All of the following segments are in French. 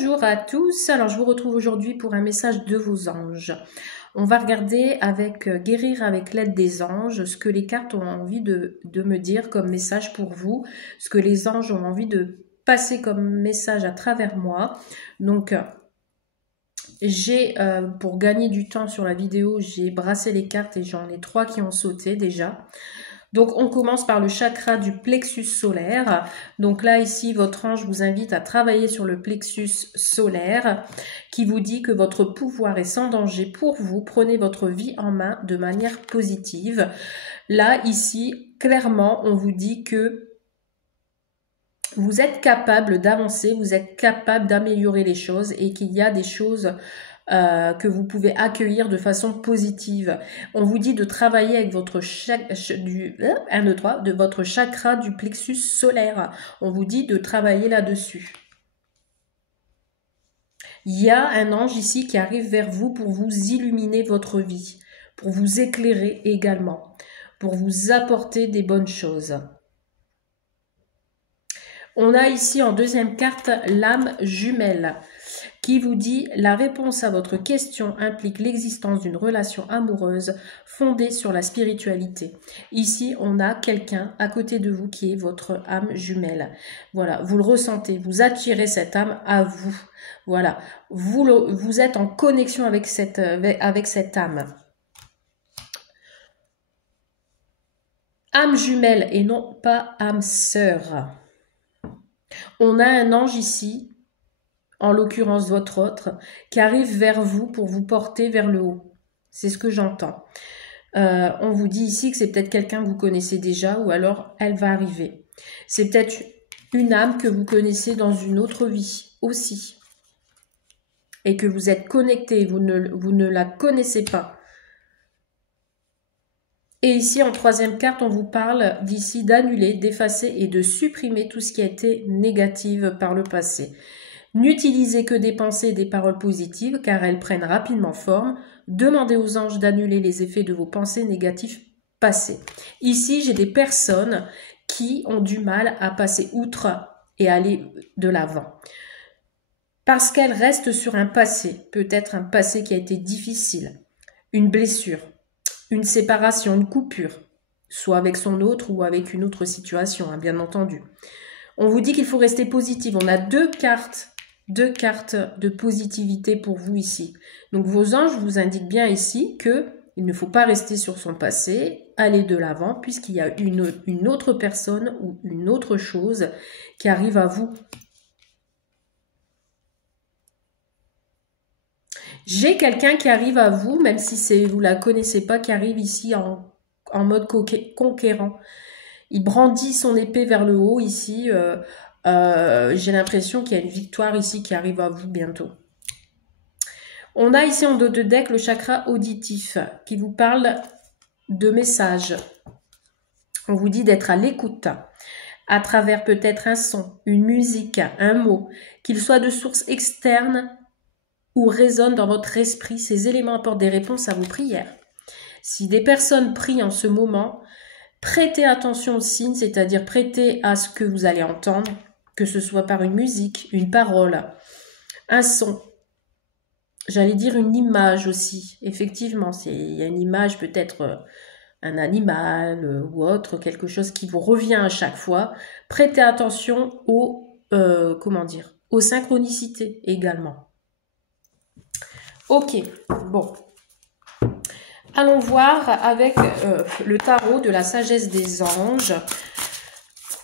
Bonjour à tous, alors je vous retrouve aujourd'hui pour un message de vos anges. On va regarder avec guérir avec l'aide des anges, ce que les cartes ont envie de me dire comme message pour vous, ce que les anges ont envie de passer comme message à travers moi. Donc j'ai, pour gagner du temps sur la vidéo, j'ai brassé les cartes et j'en ai 3 qui ont sauté déjà. Donc, on commence par le chakra du plexus solaire. Donc là, ici, votre ange vous invite à travailler sur le plexus solaire qui vous dit que votre pouvoir est sans danger pour vous. Prenez votre vie en main de manière positive. Là, ici, clairement, on vous dit que vous êtes capable d'avancer, vous êtes capable d'améliorer les choses et qu'il y a des choses que vous pouvez accueillir de façon positive. On vous dit de travailler avec votre de votre chakra du plexus solaire. On vous dit de travailler là-dessus. Il y a un ange ici qui arrive vers vous pour vous illuminer votre vie, pour vous éclairer également, pour vous apporter des bonnes choses. On a ici en deuxième carte l'âme jumelle qui vous dit la réponse à votre question implique l'existence d'une relation amoureuse fondée sur la spiritualité. Ici, on a quelqu'un à côté de vous qui est votre âme jumelle. Voilà, vous le ressentez, vous attirez cette âme à vous. Voilà, vous êtes en connexion avec cette âme. Âme jumelle et non pas âme sœur. On a un ange ici, en l'occurrence votre autre, qui arrive vers vous pour vous porter vers le haut. C'est ce que j'entends. On vous dit ici que c'est peut-être quelqu'un que vous connaissez déjà ou alors elle va arriver. C'est peut-être une âme que vous connaissez dans une autre vie aussi. Et que vous êtes connecté, vous ne la connaissez pas. Et ici, en troisième carte, on vous parle d'ici d'annuler, d'effacer et de supprimer tout ce qui a été négatif par le passé. N'utilisez que des pensées et des paroles positives car elles prennent rapidement forme. Demandez aux anges d'annuler les effets de vos pensées négatives passées. Ici, j'ai des personnes qui ont du mal à passer outre et aller de l'avant. Parce qu'elles restent sur un passé, peut-être un passé qui a été difficile, une blessure, une séparation, une coupure, soit avec son autre ou avec une autre situation, hein, bien entendu. On vous dit qu'il faut rester positif. On a deux cartes de positivité pour vous ici. Donc vos anges vous indiquent bien ici que il ne faut pas rester sur son passé, aller de l'avant puisqu'il y a une autre personne ou une autre chose qui arrive à vous. J'ai quelqu'un qui arrive à vous, même si vous la connaissez pas, qui arrive ici en mode conquérant. Il brandit son épée vers le haut ici. J'ai l'impression qu'il y a une victoire ici qui arrive à vous bientôt. On a ici en dos de deck le chakra auditif qui vous parle de messages. On vous dit d'être à l'écoute à travers peut-être un son, une musique, un mot, qu'il soit de source externe ou résonne dans votre esprit. Ces éléments apportent des réponses à vos prières. Si des personnes prient en ce moment, prêtez attention aux signes, c'est-à-dire prêtez à ce que vous allez entendre, que ce soit par une musique, une parole, un son. J'allais dire une image aussi. Effectivement, il y a une image, peut-être un animal ou autre, quelque chose qui vous revient à chaque fois. Prêtez attention aux synchronicités également. Ok, bon. Allons voir avec le tarot de la sagesse des anges,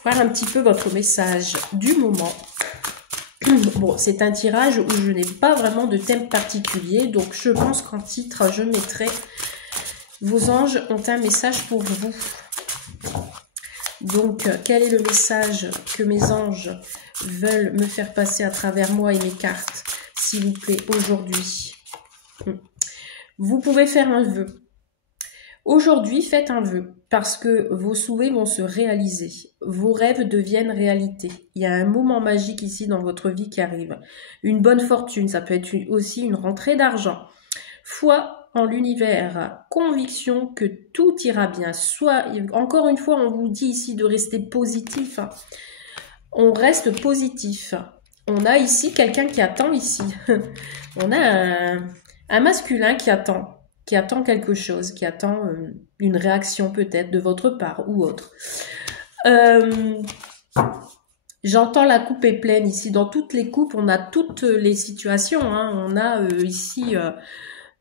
voir un petit peu votre message du moment. Bon, c'est un tirage où je n'ai pas vraiment de thème particulier, donc je pense qu'en titre, je mettrai « Vos anges ont un message pour vous ». Donc, quel est le message que mes anges veulent me faire passer à travers moi et mes cartes, s'il vous plaît, aujourd'hui? Vous pouvez faire un vœu. Aujourd'hui, faites un vœu parce que vos souhaits vont se réaliser. Vos rêves deviennent réalité. Il y a un moment magique ici dans votre vie qui arrive. Une bonne fortune, ça peut être aussi une rentrée d'argent. Foi en l'univers, conviction que tout ira bien. Encore une fois, on vous dit ici de rester positif. On reste positif. On a ici quelqu'un qui attend ici. On a un masculin qui attend quelque chose, qui attend une réaction peut-être de votre part ou autre. J'entends la coupe est pleine ici. Dans toutes les coupes, on a toutes les situations. Hein. On a ici,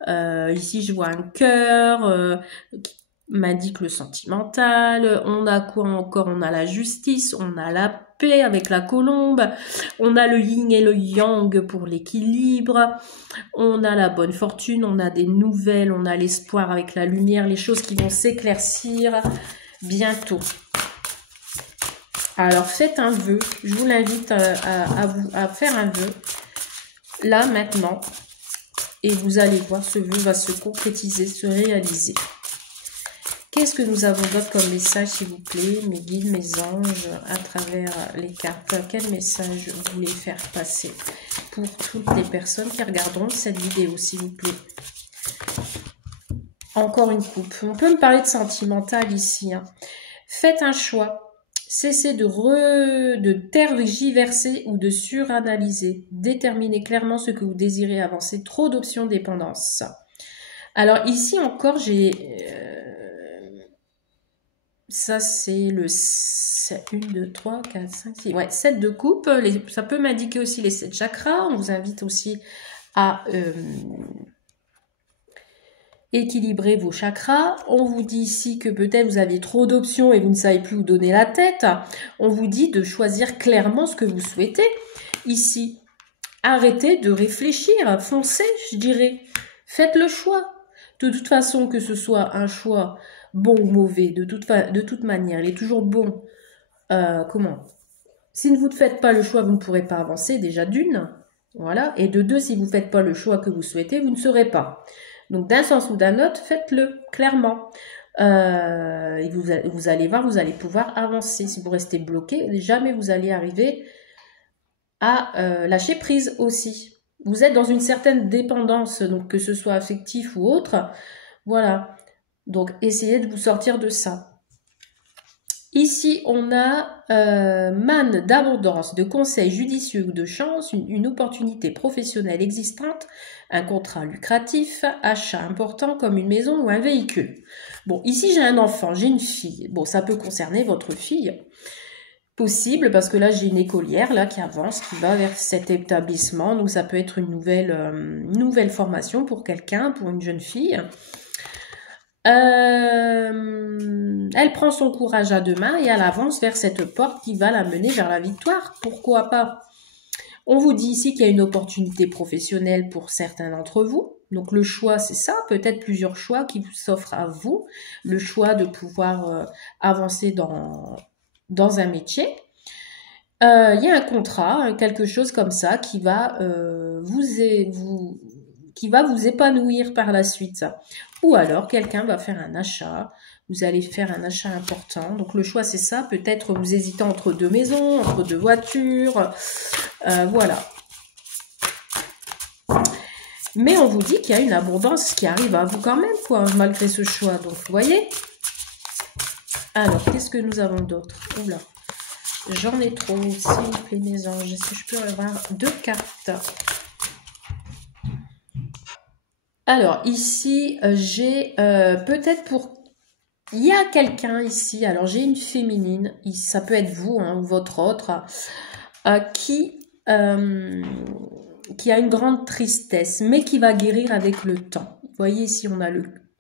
je vois un cœur qui m'indique le sentimental. On a quoi encore? On a la justice, on a la paix avec la colombe. On a le yin et le yang pour l'équilibre. On a la bonne fortune, on a des nouvelles, on a l'espoir avec la lumière, les choses qui vont s'éclaircir bientôt. Alors, faites un vœu. Je vous l'invite à faire un vœu. Là, maintenant. Et vous allez voir, ce vœu va se concrétiser, se réaliser. Qu'est-ce que nous avons d'autre comme message, s'il vous plaît? Mes guides, mes anges, à travers les cartes. Quel message vous voulez faire passer pour toutes les personnes qui regarderont cette vidéo, s'il vous plaît? Encore une coupe. On peut me parler de sentimental ici. Hein. Faites un choix. Cessez de tergiverser ou de suranalyser. Déterminez clairement ce que vous désirez avancer. Trop d'options dépendance. Alors ici encore, j'ai... ça c'est le 1, 2, 3, 4, 5, 6... Ouais, 7 de coupe. Ça peut m'indiquer aussi les 7 chakras. On vous invite aussi à... équilibrer vos chakras. On vous dit ici que peut-être vous avez trop d'options et vous ne savez plus où donner la tête. On vous dit de choisir clairement ce que vous souhaitez. Ici, arrêtez de réfléchir, foncez, je dirais. Faites le choix. De toute façon, que ce soit un choix bon ou mauvais, de toute manière, il est toujours bon. Si vous ne faites pas le choix, vous ne pourrez pas avancer, déjà d'une. Voilà. Et de deux, si vous ne faites pas le choix que vous souhaitez, vous ne serez pas. Donc, d'un sens ou d'un autre, faites-le, clairement. Et vous allez voir, vous allez pouvoir avancer. Si vous restez bloqué, jamais vous allez arriver à lâcher prise aussi. Vous êtes dans une certaine dépendance, donc que ce soit affectif ou autre. Voilà. Donc, essayez de vous sortir de ça. Ici, on a manne d'abondance, de conseils judicieux ou de chance, une opportunité professionnelle existante, un contrat lucratif, achat important comme une maison ou un véhicule. Bon, ici, j'ai un enfant, j'ai une fille. Bon, ça peut concerner votre fille. Possible, parce que là, j'ai une écolière là qui avance, qui va vers cet établissement. Donc, ça peut être une nouvelle formation pour quelqu'un, pour une jeune fille. Elle prend son courage à deux mains et elle avance vers cette porte qui va la mener vers la victoire. Pourquoi pas? On vous dit ici qu'il y a une opportunité professionnelle pour certains d'entre vous. Donc le choix, c'est ça, peut-être plusieurs choix qui s'offrent à vous. Le choix de pouvoir avancer dans un métier. Il y a un contrat, quelque chose comme ça qui va vous épanouir par la suite. Ou alors, quelqu'un va faire un achat. Vous allez faire un achat important. Donc, le choix, c'est ça. Peut-être vous hésitez entre deux maisons, entre deux voitures. Voilà. Mais on vous dit qu'il y a une abondance qui arrive à vous quand même, quoi, malgré ce choix. Donc, vous voyez. Alors, qu'est-ce que nous avons d'autre? Oula. J'en ai trop, s'il vous plaît, mes anges. Est-ce que je peux avoir 2 cartes? Alors, ici, j'ai peut-être pour... Il y a quelqu'un ici, alors j'ai une féminine, ça peut être vous hein, ou votre autre, qui a une grande tristesse, mais qui va guérir avec le temps. Vous voyez ici, on a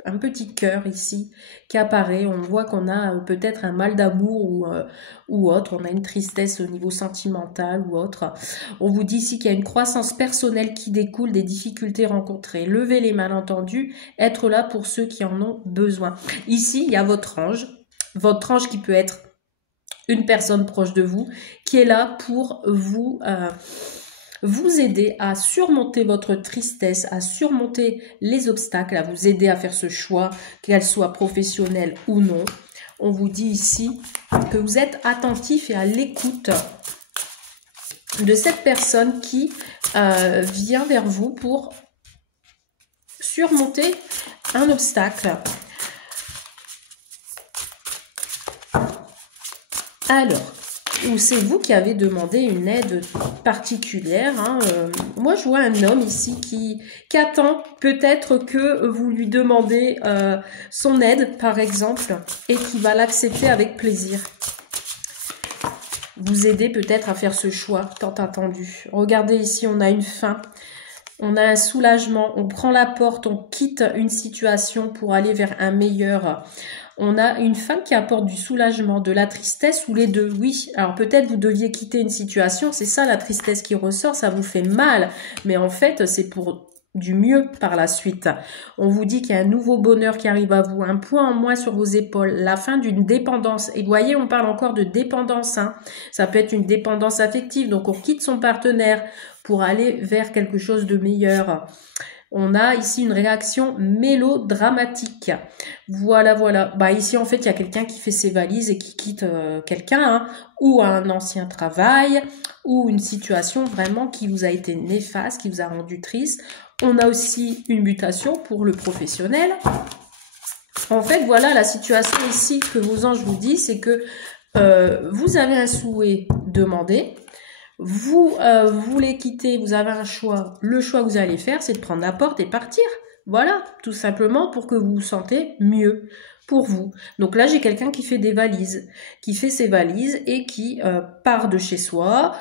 un petit cœur ici qui apparaît. On voit qu'on a peut-être un mal d'amour ou autre. On a une tristesse au niveau sentimental ou autre. On vous dit ici qu'il y a une croissance personnelle qui découle des difficultés rencontrées. Levez les malentendus, être là pour ceux qui en ont besoin. Ici, il y a votre ange qui peut être une personne proche de vous, qui est là pour vous aider à surmonter votre tristesse, à surmonter les obstacles, à vous aider à faire ce choix, qu'elle soit professionnelle ou non. On vous dit ici que vous êtes attentif et à l'écoute de cette personne qui vient vers vous pour surmonter un obstacle. Alors, ou c'est vous qui avez demandé une aide particulière. Hein. Moi, je vois un homme ici qui attend peut-être que vous lui demandez son aide, par exemple, et qui va l'accepter avec plaisir. Vous aider peut-être à faire ce choix tant attendu. Regardez ici, on a une fin. On a un soulagement, on prend la porte, on quitte une situation pour aller vers un meilleur. On a une fin qui apporte du soulagement, de la tristesse ou les deux. Oui, alors peut-être vous deviez quitter une situation, c'est ça la tristesse qui ressort, ça vous fait mal. Mais en fait, c'est pour du mieux par la suite. On vous dit qu'il y a un nouveau bonheur qui arrive à vous, un poids en moins sur vos épaules, la fin d'une dépendance. Et vous voyez, on parle encore de dépendance. Hein. Ça peut être une dépendance affective, donc on quitte son partenaire pour aller vers quelque chose de meilleur. On a ici une réaction mélodramatique. Voilà, voilà. Bah ici, en fait, il y a quelqu'un qui fait ses valises et qui quitte quelqu'un, hein, ou un ancien travail, ou une situation vraiment qui vous a été néfaste, qui vous a rendu triste. On a aussi une mutation pour le professionnel. En fait, voilà la situation ici que vos anges vous disent, c'est que vous avez un souhait demandé. Vous voulez quitter, vous avez un choix. Le choix que vous allez faire, c'est de prendre la porte et partir. Voilà, tout simplement pour que vous vous sentez mieux pour vous. Donc là, j'ai quelqu'un qui fait des valises, qui fait ses valises et qui part de chez soi,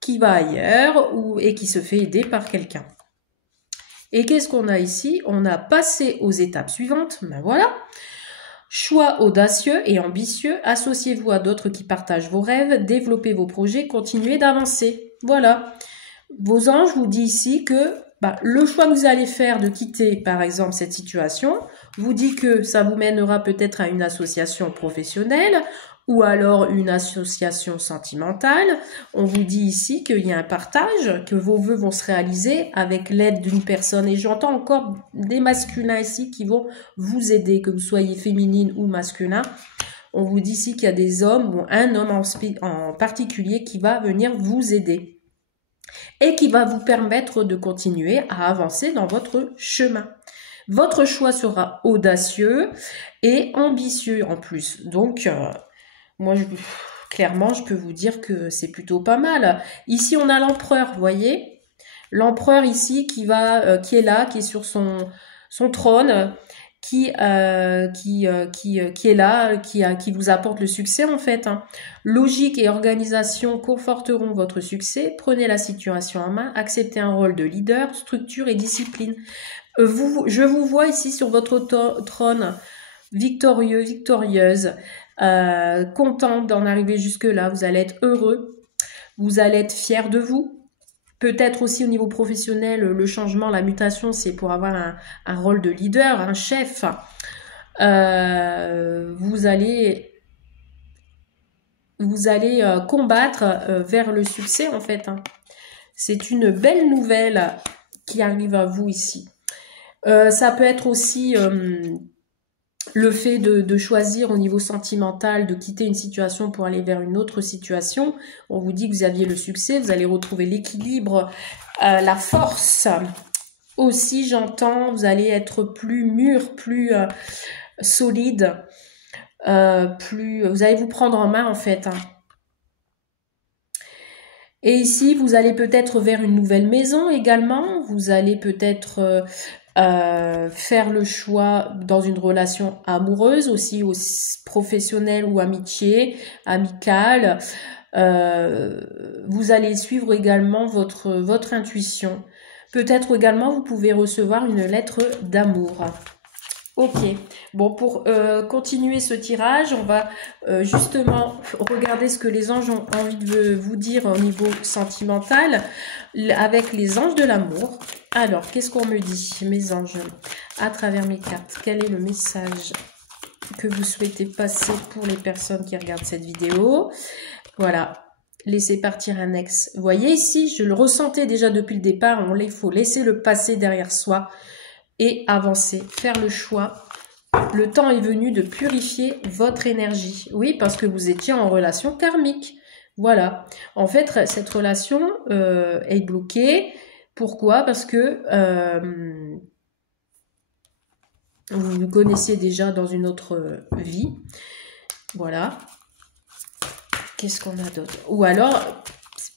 qui va ailleurs et qui se fait aider par quelqu'un. Et qu'est-ce qu'on a ici? On a passé aux étapes suivantes. Ben voilà. Choix audacieux et ambitieux, associez-vous à d'autres qui partagent vos rêves, développez vos projets, continuez d'avancer. Voilà. Vos anges vous disent ici que le choix que vous allez faire de quitter, par exemple, cette situation, vous dit que ça vous mènera peut-être à une association professionnelle ou alors une association sentimentale. On vous dit ici qu'il y a un partage, que vos vœux vont se réaliser avec l'aide d'une personne. Et j'entends encore des masculins ici qui vont vous aider, que vous soyez féminine ou masculin. On vous dit ici qu'il y a des hommes ou un homme en particulier qui va venir vous aider et qui va vous permettre de continuer à avancer dans votre chemin. Votre choix sera audacieux et ambitieux en plus. Donc, moi, clairement, je peux vous dire que c'est plutôt pas mal. Ici, on a l'empereur, vous voyez? L'empereur ici qui est là, qui est sur son trône, qui est là, qui vous apporte le succès en fait. Hein. Logique et organisation conforteront votre succès. Prenez la situation en main, acceptez un rôle de leader, structure et discipline. Je vous vois ici sur votre trône, victorieux, victorieuse, content d'en arriver jusque-là. Vous allez être heureux, vous allez être fier de vous. Peut-être aussi au niveau professionnel, le changement, la mutation, c'est pour avoir un rôle de leader, un chef. Vous allez combattre vers le succès en fait. Hein. C'est une belle nouvelle qui arrive à vous ici. Ça peut être aussi le fait de choisir au niveau sentimental, de quitter une situation pour aller vers une autre situation. On vous dit que vous aviez le succès, vous allez retrouver l'équilibre, la force. Aussi, j'entends, vous allez être plus mûr, plus solide, vous allez vous prendre en main en fait. Hein. Et ici, vous allez peut-être vers une nouvelle maison également. Vous allez peut-être faire le choix dans une relation amoureuse, aussi professionnelle ou amicale. Vous allez suivre également votre intuition. Peut-être également, vous pouvez recevoir une lettre d'amour. Ok, bon pour continuer ce tirage, on va justement regarder ce que les anges ont envie de vous dire au niveau sentimental avec les anges de l'amour. Alors, qu'est-ce qu'on me dit, mes anges, à travers mes cartes? Quel est le message que vous souhaitez passer pour les personnes qui regardent cette vidéo? Voilà. Laissez partir un ex. Vous voyez ici, je le ressentais déjà depuis le départ, il faut laisser le passé derrière soi et avancer, faire le choix. Le temps est venu de purifier votre énergie. Oui, parce que vous étiez en relation karmique. Voilà. En fait, cette relation est bloquée. Pourquoi? Parce que vous vous connaissiez déjà dans une autre vie. Voilà. Qu'est-ce qu'on a d'autre? Ou alors,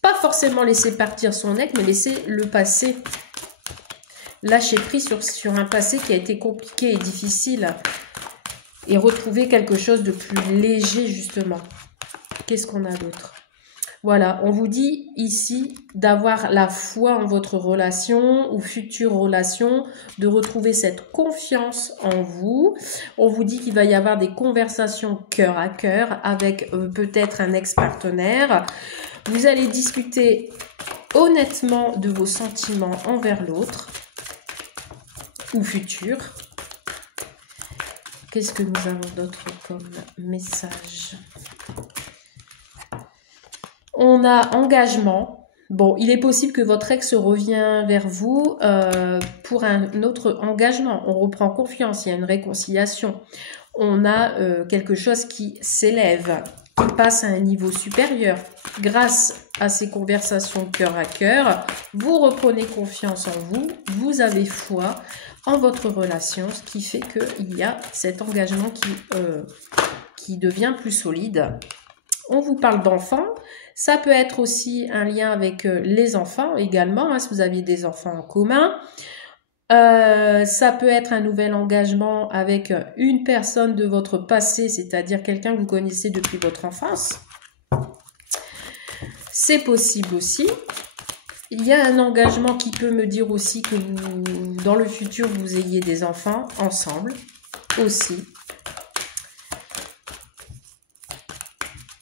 pas forcément laisser partir son ex, mais laisser le passé. Lâcher prise sur un passé qui a été compliqué et difficile. Et retrouver quelque chose de plus léger, justement. Qu'est-ce qu'on a d'autre? Voilà, on vous dit ici d'avoir la foi en votre relation ou future relation, de retrouver cette confiance en vous. On vous dit qu'il va y avoir des conversations cœur à cœur avec peut-être un ex-partenaire. Vous allez discuter honnêtement de vos sentiments envers l'autre ou futur. Qu'est-ce que nous avons d'autre comme message? On a engagement. Bon, il est possible que votre ex revient vers vous pour un autre engagement. On reprend confiance, il y a une réconciliation. On a quelque chose qui s'élève, qui passe à un niveau supérieur. Grâce à ces conversations cœur à cœur, vous reprenez confiance en vous, vous avez foi en votre relation, ce qui fait qu'il y a cet engagement qui devient plus solide. On vous parle d'enfants. Ça peut être aussi un lien avec les enfants également, hein, si vous aviez des enfants en commun. Ça peut être un nouvel engagement avec une personne de votre passé, c'est-à-dire quelqu'un que vous connaissez depuis votre enfance. C'est possible aussi. Il y a un engagement qui peut me dire aussi que dans le futur, vous ayez des enfants ensemble aussi.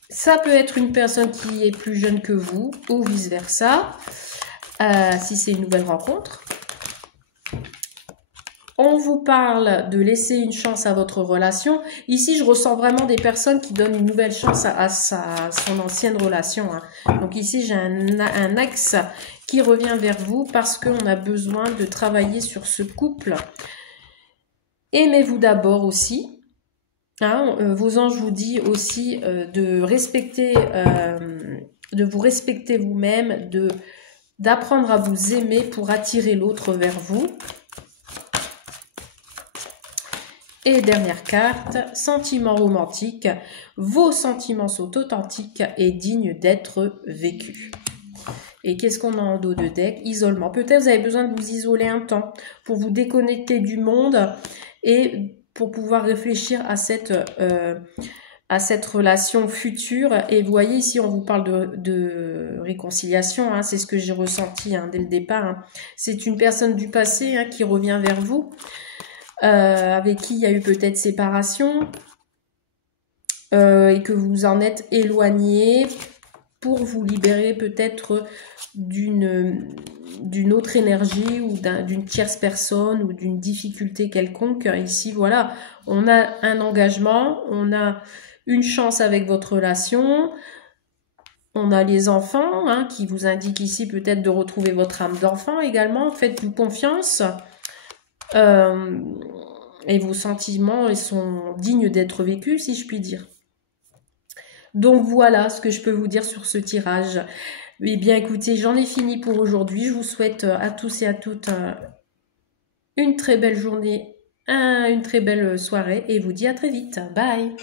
Ça peut être une personne qui est plus jeune que vous ou vice-versa, si c'est une nouvelle rencontre. On vous parle de laisser une chance à votre relation. Ici, je ressens vraiment des personnes qui donnent une nouvelle chance à son ancienne relation. Hein. Donc ici, j'ai un ex qui revient vers vous parce qu'on a besoin de travailler sur ce couple. Aimez-vous d'abord aussi. Hein, vos anges vous disent aussi de respecter, de vous respecter vous-même, d'apprendre à vous aimer pour attirer l'autre vers vous. Et dernière carte, sentiments romantiques. Vos sentiments sont authentiques et dignes d'être vécus. Et qu'est-ce qu'on a en dos de deck? Isolement. Peut-être vous avez besoin de vous isoler un temps pour vous déconnecter du monde et pour pouvoir réfléchir à cette relation future. Et vous voyez ici, on vous parle de réconciliation, hein, c'est ce que j'ai ressenti dès le départ. Hein. C'est une personne du passé qui revient vers vous, avec qui il y a eu peut-être séparation, et que vous en êtes éloigné pour vous libérer peut-être d'une autre énergie ou d'une tierce personne ou d'une difficulté quelconque. Ici, voilà, on a un engagement, on a une chance avec votre relation, on a les enfants qui vous indiquent ici peut-être de retrouver votre âme d'enfant également. Faites-vous confiance et vos sentiments ils sont dignes d'être vécus, si je puis dire. Donc voilà ce que je peux vous dire sur ce tirage. Eh bien écoutez, j'en ai fini pour aujourd'hui. Je vous souhaite à tous et à toutes une très belle journée, une très belle soirée et vous dis à très vite. Bye!